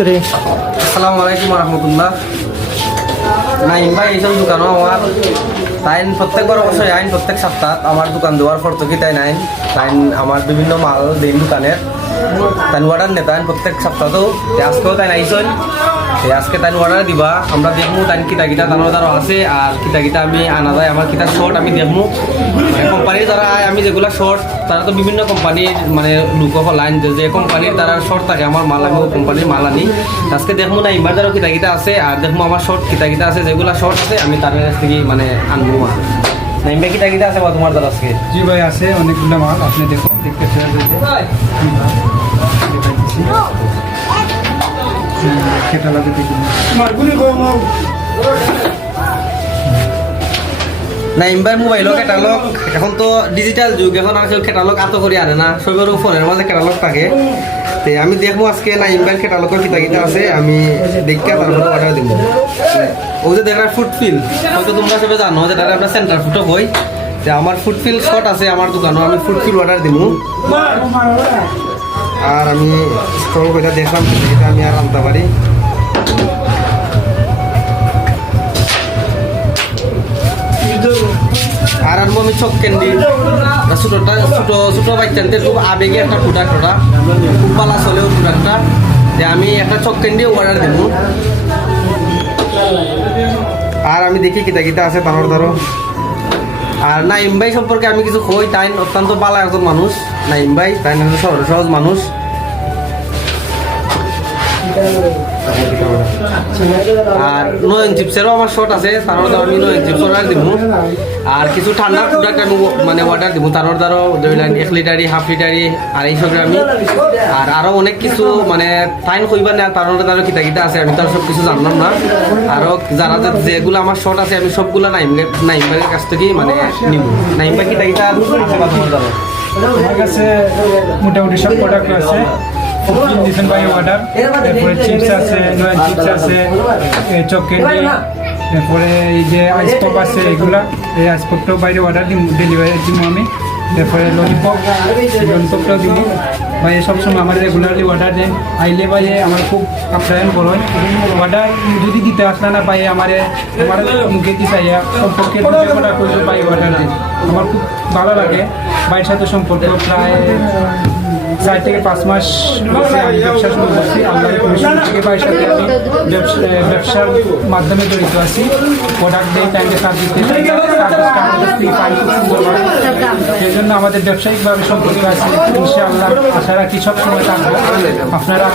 ভিতরে। আসসালামু আলাইকুম রহমতুল্লাহ। নাইম ভাই এইসব দোকানও আমার তাইন প্রত্যেক বড় অবশ্যই আইন প্রত্যেক সপ্তাহ আমার দোকান দেওয়ার পর কি তাই নাইন তাইন আমার বিভিন্ন মাল দিন দোকানের তাই অর্ডার নেতাইন প্রত্যেক সপ্তাহতেও আজকেও তাই নাইছেন আজকে তাই অর্ডার দিবা আমরা দেখবো তাই কিতা কিতা তারও আছে আর কিতা কিতা আমি আনা যায় আমার কিতা শর্ট আমি দেখবো কোম্পানির যারা আমি যেগুলো শর্ট তারা তো বিভিন্ন কোম্পানির মানে লোক লাইন যে কোম্পানির তারা শর্ট থাকে আমার মাল আমি কোম্পানির মাল আনি আজকে দেখবো না ইমার যারা কিতা কিতা আছে আর দেখবো আমার শর্ট কিতা কিতা আছে যেগুলো শর্ট আছে আমি তার কাছ থেকে মানে আনবো মাল নাইমবে কিতা কিতা আছে বা তোমার দ্বারা আজকে জি ভাই আছে অনেকগুলো মাল আপনি দেখুন দেখতে ক্যাটালগে দেখুন নাইম ভাই মোবাইলও ক্যাটালগ এখন তো ডিজিটাল যুগ এখন আর কেউ ক্যাটালগ আতো করে আনে না সবের ফোনের মাঝে ক্যাটালগ থাকে তো আমি দেখবো আজকে নাইম ভাইয়ের ক্যাটালগের কিতা কিতা আছে আমি দেখে তারপরে অর্ডার দিব ও যে দেখা ফুটফিল হয়তো তোমরা সবাই জানো যেটা আমরা সেন্টার ফুটও হই যে আমার ফুটফিল শট আছে আমার দোকানও আমি ফুটফিল অর্ডার দিব আর আমি স্ক্রল করে দেখলাম এটা আমি আর আনতে পারি আর আনবো আমি চক ক্যান্ডি ছোটোটা ছোটো বাচ্চাদের খুব আবেগে একটা প্রোডাক্ট ওটা খুব পালা চলেও প্রোডাক্টটা যে আমি একটা চক ক্যান্ডি অর্ডার দেব আর আমি দেখি কিতা কিতা আছে তাহলে ধরো আর নাইম ভাই সম্পর্কে আমি কিছু কই তাই অত্যন্ত পালা একজন মানুষ নাইম ভাই তাই সহজ সহজ মানুষ আর নয়ন চিপসেরও আমার শর্ট আছে তার আমি নয়ন চিপস অর্ডার দিব আর কিছু ঠান্ডা প্রোডাক্ট আমি মানে অর্ডার দিব তার দ্বারাও ধরলেন 1 লিটারি হাফ লিটারি আর এইসব আমি আর আরও অনেক কিছু মানে টাইম কইবা না তার দ্বারা কিতা কিতা আছে আমি তো সব কিছু জানলাম না আরও যারা যেগুলো আমার শর্ট আছে আমি সবগুলো নাইমের কাছ থেকেই মানে নিব নাইমবা কিতা কিতা আছে বা তোমার দ্বারা আমার কাছে মোটামুটি সব প্রোডাক্ট আছে দিয়েছেন ভাই অর্ডার তারপরে চিপস আছে নয় চিপস আছে চক ক্যান্ডি তারপরে এই যে আইসপপ আছে এগুলা এই আইসপপটাও বাইরে অর্ডার দিই ডেলিভারি দিব আমি তারপরে ললিপপটাও দিব ভাই সবসময় আমার রেগুলারলি অর্ডার দেন আইলে ভাই আমার খুব আপ্যায়ন করেন অর্ডার যদি দিতে আসলে না ভাই আমার মুখে কি চাইয়া সম্পর্কে অর্ডার করলে ভাই অর্ডার দেন আমার খুব ভালো লাগে ভাইয়ের সাথে সম্পর্ক প্রায় 4 থেকে 5 মাস আমি ব্যবসা শুরু করছি আল্লাহ থেকে ভাইয়ের সাথে আমি ব্যবসার মাধ্যমে জড়িত আছি প্রোডাক্ট দিয়ে ব্যাংকে সার্ভিস দিয়ে সেই জন্য আমাদের ব্যবসায়িকভাবে সম্পর্ক আছে ইনশাআল্লাহ আশা রাখি সবসময় থাকবো আপনারা